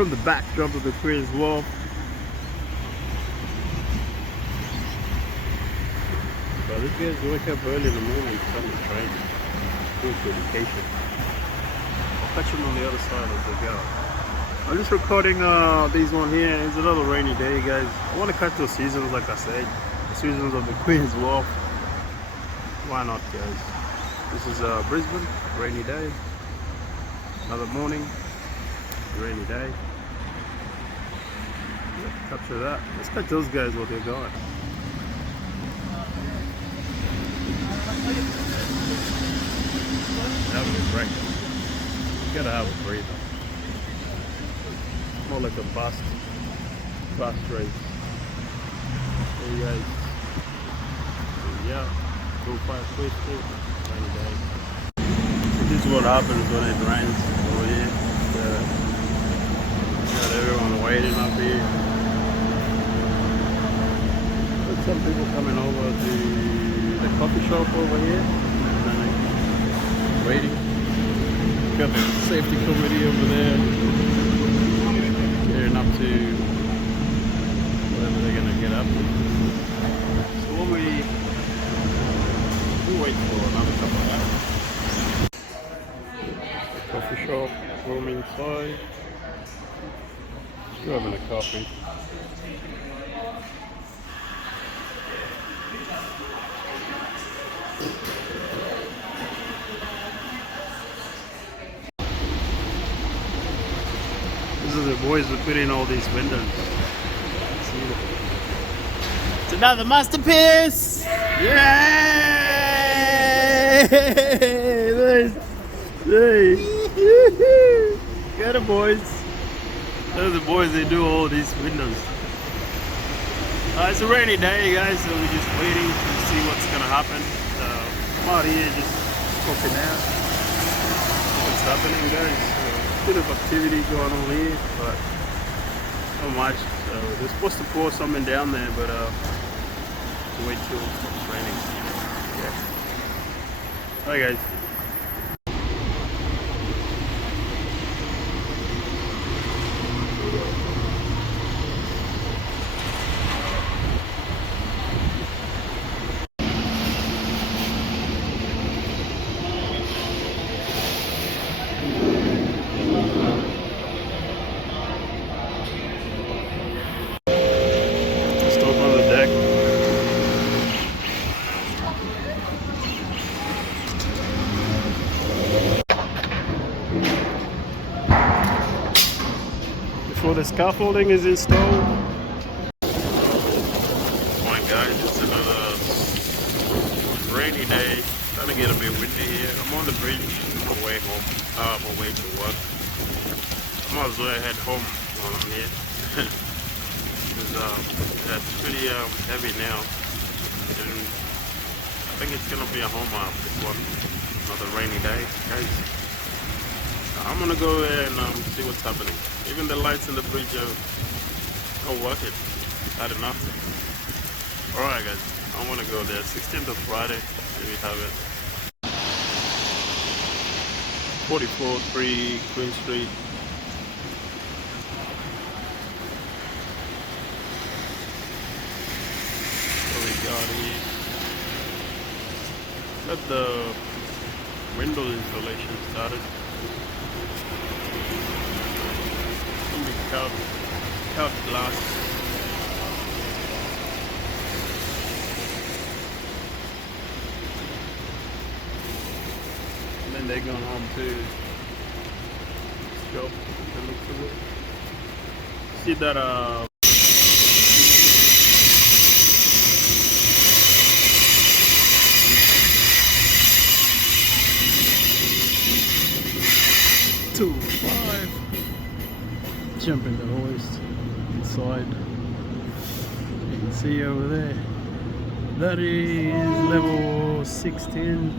from the backdrop of the Quay as well. So this guy's wake up early in the morning to come to train. Good dedication. I'll catch him on the other side as they go. I'm just recording these one here. It's another rainy day, guys. I want to catch those seasons, like I said. The seasons of the Quay as well. Why not, guys? This is Brisbane, rainy day. Another morning, rainy day. Let's capture that. Let's catch those guys while they're going. Having a break. You gotta have a breather. More like a bus race. Hey guys. Yeah, go fast, quick, rainy day. This is what happens when it rains over here. Got everyone waiting up here. Got some people coming over to the coffee shop over here. Waiting. Got the safety committee over there. Getting up to whatever they're gonna get up to. So we'll wait for another couple of hours. Coffee shop, room inside. Still having a coffee. This is the boys who put in all these windows. See them. It's another masterpiece! Yay! Hey! Get it, boys. Those are the boys, they do all these windows. It's a rainy day, guys, so we're just waiting to see what's gonna happen. I'm out here just poking out. What's happening, guys? A bit of activity going on here, but not much. So they're supposed to pour something down there, but wait till it stops raining. Yeah. Hi, guys. Before the scaffolding is installed. Morning, guys, it's another rainy day. Starting to get a bit windy here. I'm on the bridge on my way home, on my way to work. I might as well head home while I'm here. Because it's pretty heavy now. And I think it's gonna be a home this one. Another rainy day, guys. I'm gonna go and see what's happening. Even the lights in the bridge are working. Had enough. Alright, guys, I wanna go there. 16th of Friday, here we have it. 44-3 Queen Street. What we got here? Got the window installation started. Cut glass. And then they're going home too. Job. See that two, 5. Jumping the hoist inside. You can see over there. That is level 16.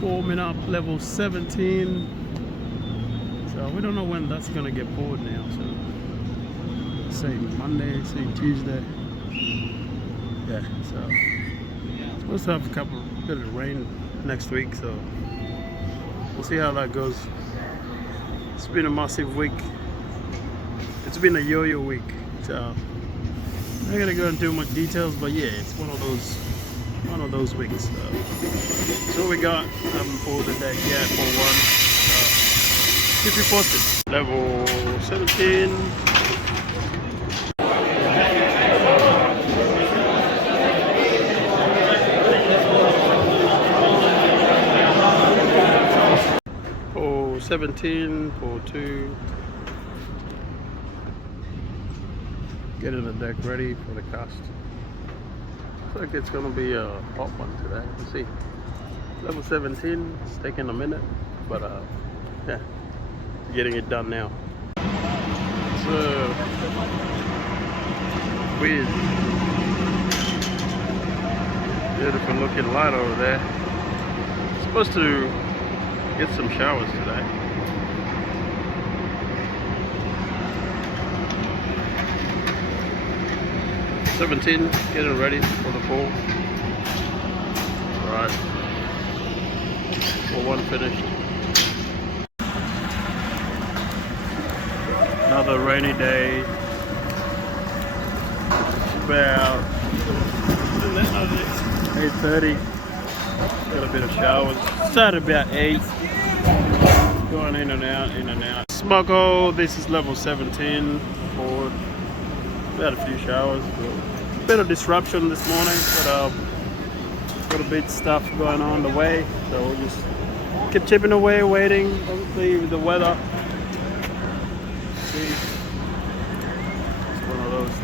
Forming up level 17. So we don't know when that's gonna get poured now. So say Monday, say Tuesday. Yeah. So supposed to have a bit of rain next week. So we'll see how that goes. It's been a massive week. It's been a yo-yo week, so I'm not gonna go into much details, but yeah, it's one of those weeks. So we got for the day, yeah, for one. Keep you posted. Level 17. For 17, for 2. Getting the deck ready for the cast. Looks like it's gonna be a hot one today. Let's see. Level 17. It's taking a minute, but yeah, getting it done now. It's weird. Beautiful looking light over there. Supposed to get some showers today. $17, getting ready for the pool. Right. For one finished. Another rainy day. About 8:30. Got a bit of showers. Started about 8. Going in and out, in and out. Smuggle, this is level 17 forward. Had a few showers. A bit of disruption this morning, but got a bit of stuff going on the way, so we'll just keep chipping away, waiting. Obviously, with the weather. See, it's one of those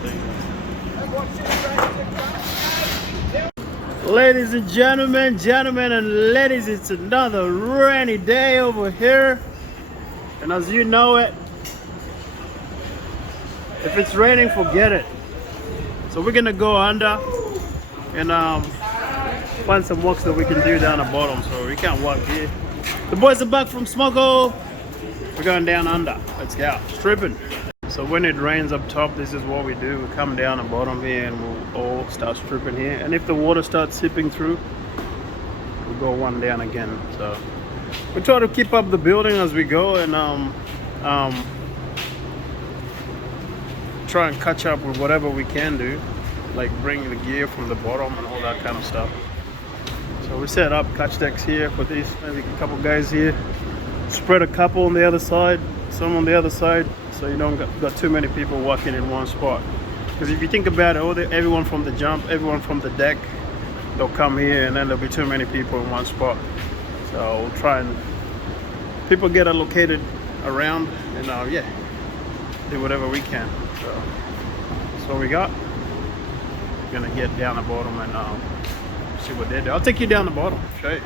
things. Ladies and gentlemen, and ladies, it's another rainy day over here, and as you know it, if it's raining, forget it. So we're gonna go under and find some walks that we can do down the bottom. So we can't walk here. The boys are back from Smuggle. We're going down under. Let's go. Stripping. So when it rains up top, this is what we do. We come down the bottom here and we'll all start stripping here. And if the water starts seeping through, we'll go one down again. So we try to keep up the building as we go and try and catch up with whatever we can do, like bring the gear from the bottom and all that kind of stuff. So we set up catch decks here for these, maybe a couple guys here, spread a couple on the other side, some on the other side, so you don't got too many people walking in one spot. Because if you think about it, everyone from the jump, everyone from the deck, they'll come here and then there'll be too many people in one spot. So we'll try and people get allocated around and yeah, do whatever we can. So that's what we got. We're gonna get down the bottom and see what they do. I'll take you down the bottom, show you.